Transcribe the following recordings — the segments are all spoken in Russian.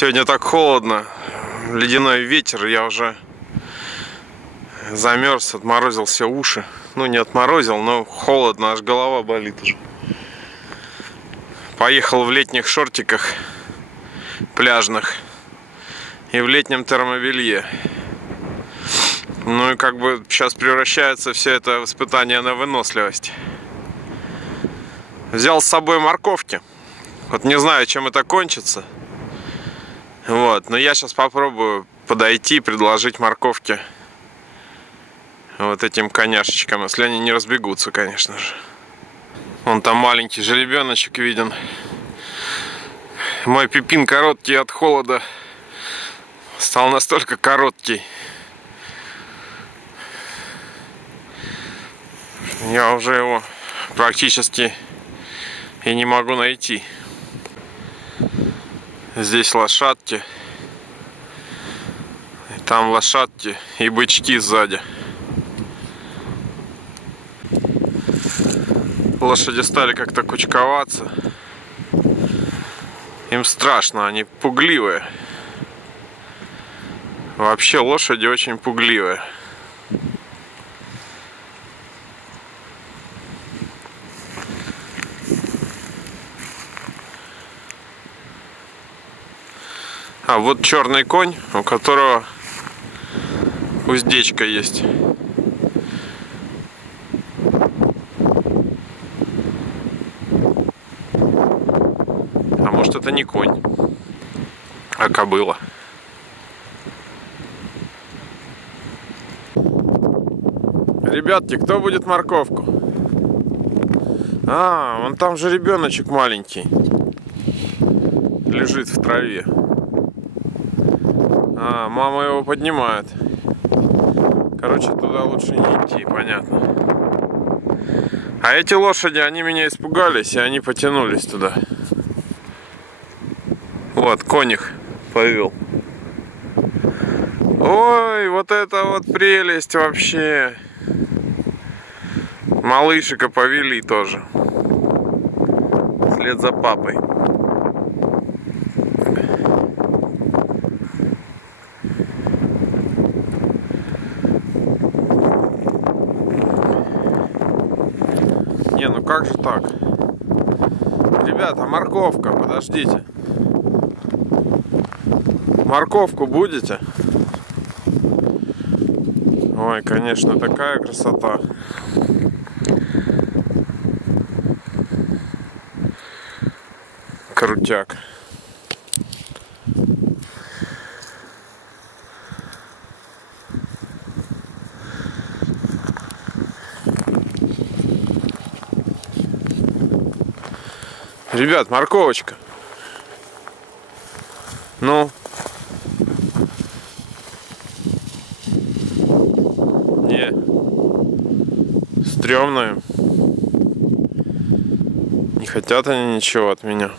Сегодня так холодно, ледяной ветер, я уже замерз, отморозил все уши. Ну, не отморозил, но холодно, аж голова болит уже. Поехал в летних шортиках пляжных и в летнем термобелье. Ну и как бы сейчас превращается все это в испытание на выносливость. Взял с собой морковки. Вот не знаю, чем это кончится. Вот, но я сейчас попробую подойти и предложить морковки вот этим коняшечкам, если они не разбегутся, конечно же. Вон там маленький жеребеночек виден. Мой пипин короткий от холода стал настолько короткий. Я уже его практически и не могу найти. Здесь лошадки, там лошадки и бычки сзади. Лошади стали как-то кучковаться. Им страшно, они пугливые. Вообще лошади очень пугливые. А вот черный конь, у которого уздечка есть. А может, это не конь, а кобыла. Ребятки, кто будет морковку? А, вон там же ребеночек маленький лежит в траве. А, мама его поднимает. Короче, туда лучше не идти, понятно. А эти лошади, они меня испугались, и они потянулись туда. Вот, конь их повел. Ой, вот это вот прелесть вообще. Малышика повели тоже. Вслед за папой. Не, ну как же так? Ребята, морковка, подождите. Морковку будете? Ой, конечно, такая красота. Крутяк. Ребят, морковочка. Ну. Не. Стрёмные. Не хотят они ничего от меня.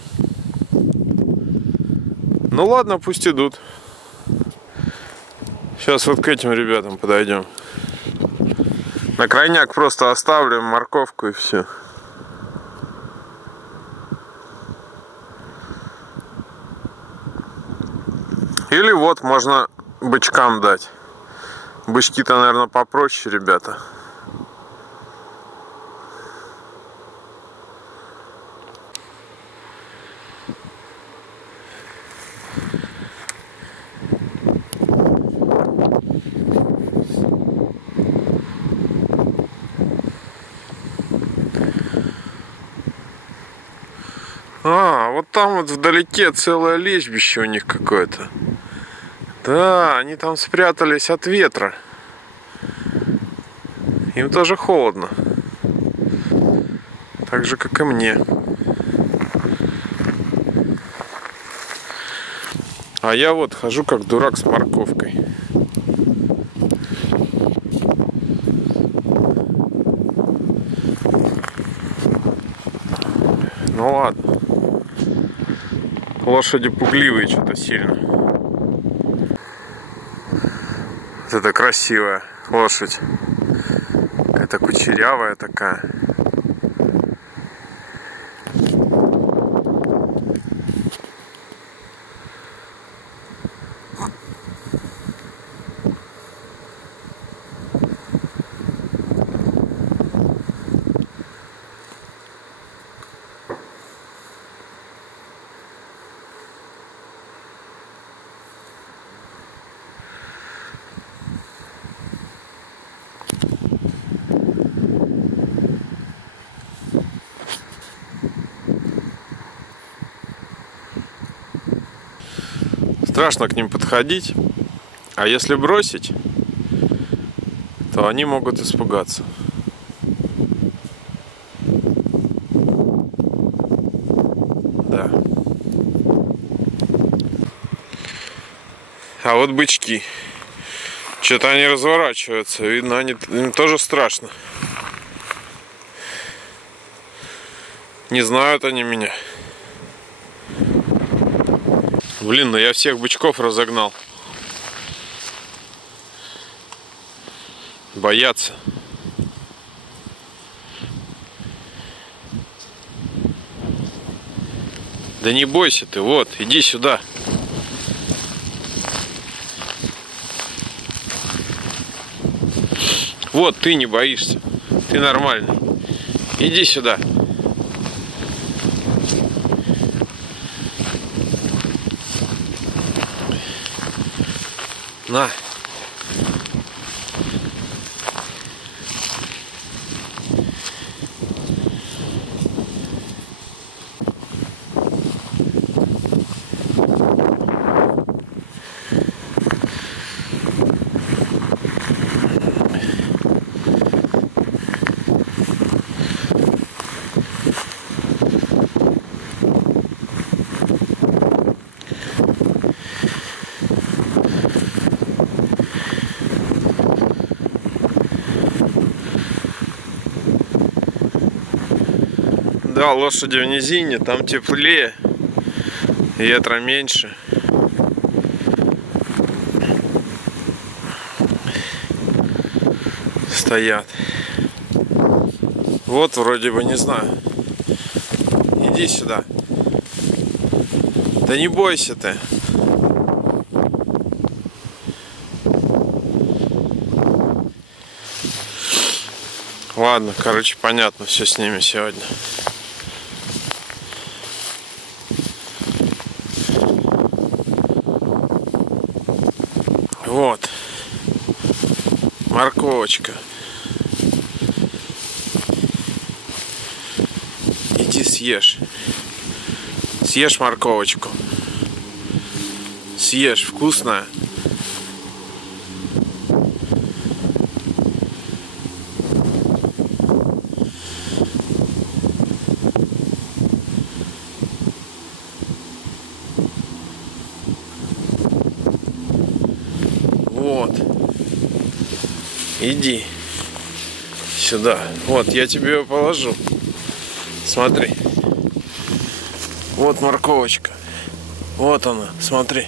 Ну ладно, пусть идут. Сейчас вот к этим ребятам подойдем. На крайняк просто оставлю морковку и все. Или вот можно бычкам дать. Бычки-то, наверное, попроще, ребята. А, вот там вот вдалеке целое лежбище у них какое-то. Да, они там спрятались от ветра. Им тоже холодно. Так же, как и мне. А я вот хожу как дурак с морковкой. Ну ладно. Лошади пугливые что-то сильно. Вот это красивая лошадь. Какая-то кучерявая такая. Страшно к ним подходить. А если бросить, то они могут испугаться. Да. А вот бычки. Что-то они разворачиваются. Видно, им тоже страшно. Не знают они меня. Блин, ну я всех бычков разогнал. Боятся. Да не бойся ты, вот, иди сюда. Вот, ты не боишься. Ты нормальный. Иди сюда. На. Да, лошади в низине, там теплее, ветра меньше. Стоят. Вот вроде бы, не знаю. Иди сюда. Да не бойся ты. Ладно, короче, понятно все с ними сегодня. Вот. Морковочка. Иди съешь. Съешь морковочку. Съешь, вкусная. Вот. Иди сюда. Вот, я тебе ее положу. Смотри. Вот морковочка. Вот она, смотри.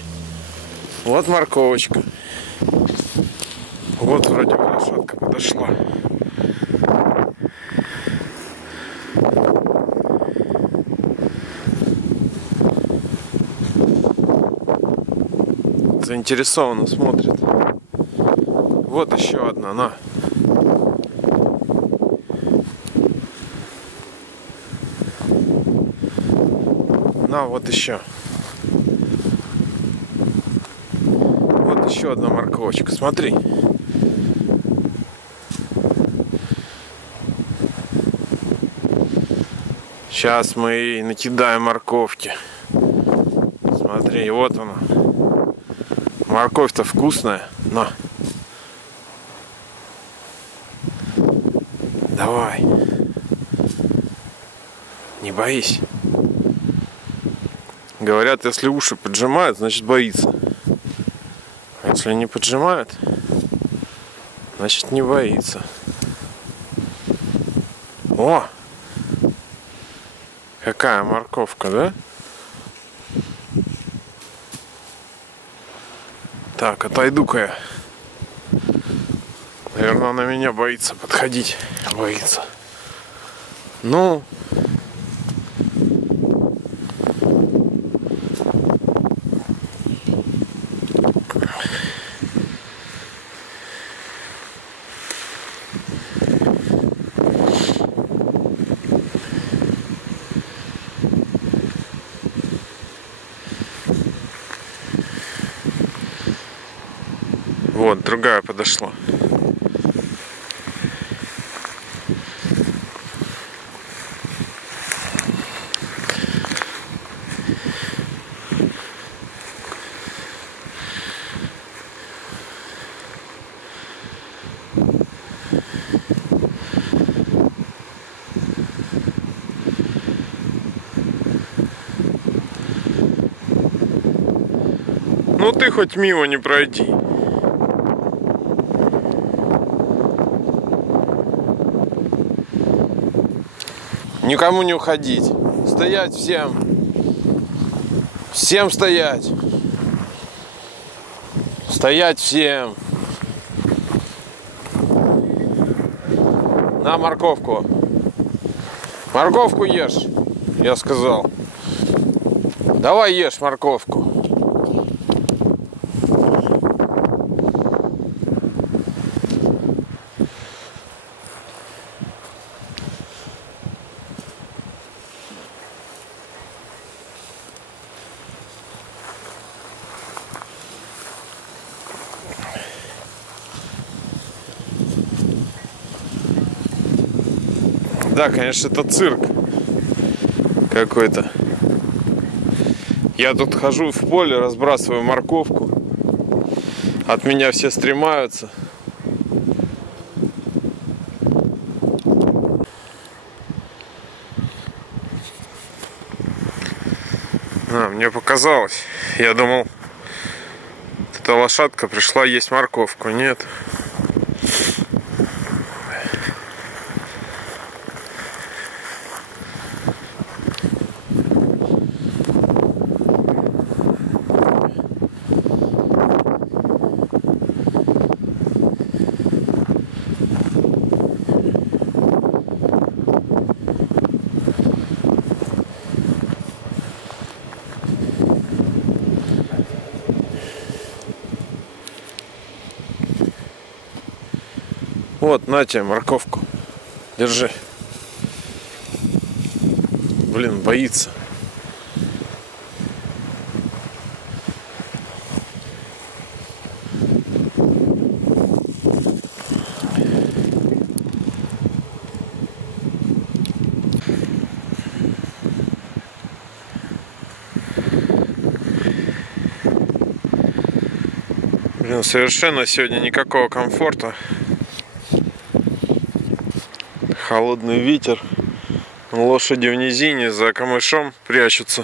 Вот морковочка. Вот вроде бы лошадка подошла. Заинтересованно смотрит. Вот еще одна, на. На, вот еще. Вот еще одна морковочка. Смотри. Сейчас мы ей накидаем морковки. Смотри, вот она. Морковь-то вкусная. На. Давай. Не боись. Говорят, если уши поджимают, значит боится. А если не поджимают, значит не боится. О! Какая морковка, да? Так, отойду-ка я. Наверное, она меня боится подходить. Боится. Ну... Вот, другая подошла. Ну ты хоть мимо не пройди. Никому не уходить. Стоять всем. Всем стоять. Стоять всем. На морковку. Морковку ешь, я сказал. Давай ешь морковку. Да, конечно, это цирк какой-то. Я тут хожу в поле, разбрасываю морковку. От меня все стремаются. Мне показалось. Я думал, эта лошадка пришла есть морковку. Нет. Вот, на тебе морковку. Держи. Блин, боится. Блин, совершенно сегодня никакого комфорта. Холодный ветер. Лошади в низине за камышом прячутся.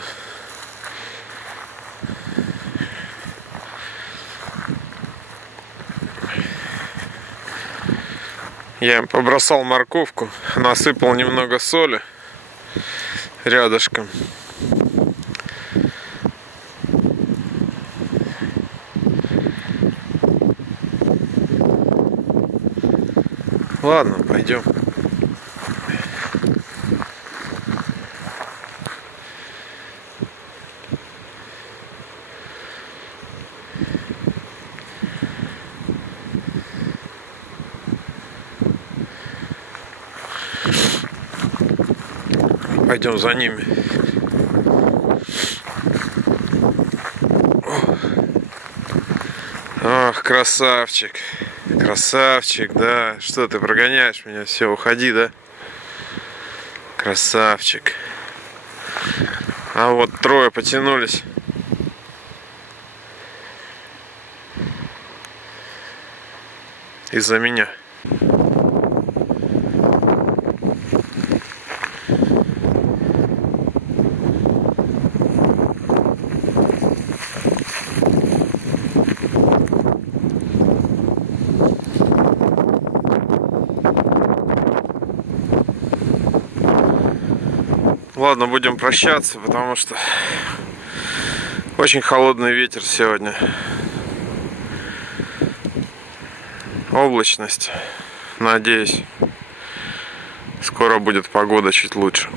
Я им побросал морковку, насыпал немного соли рядышком. Ладно, пойдем. Пойдем за ними. Ах, красавчик. Красавчик, да. Что ты прогоняешь меня? Все, уходи, да? Красавчик. А вот трое потянулись. Из-за меня. Ладно, будем прощаться, потому что очень холодный ветер сегодня. Облачность. Надеюсь, скоро будет погода чуть лучше.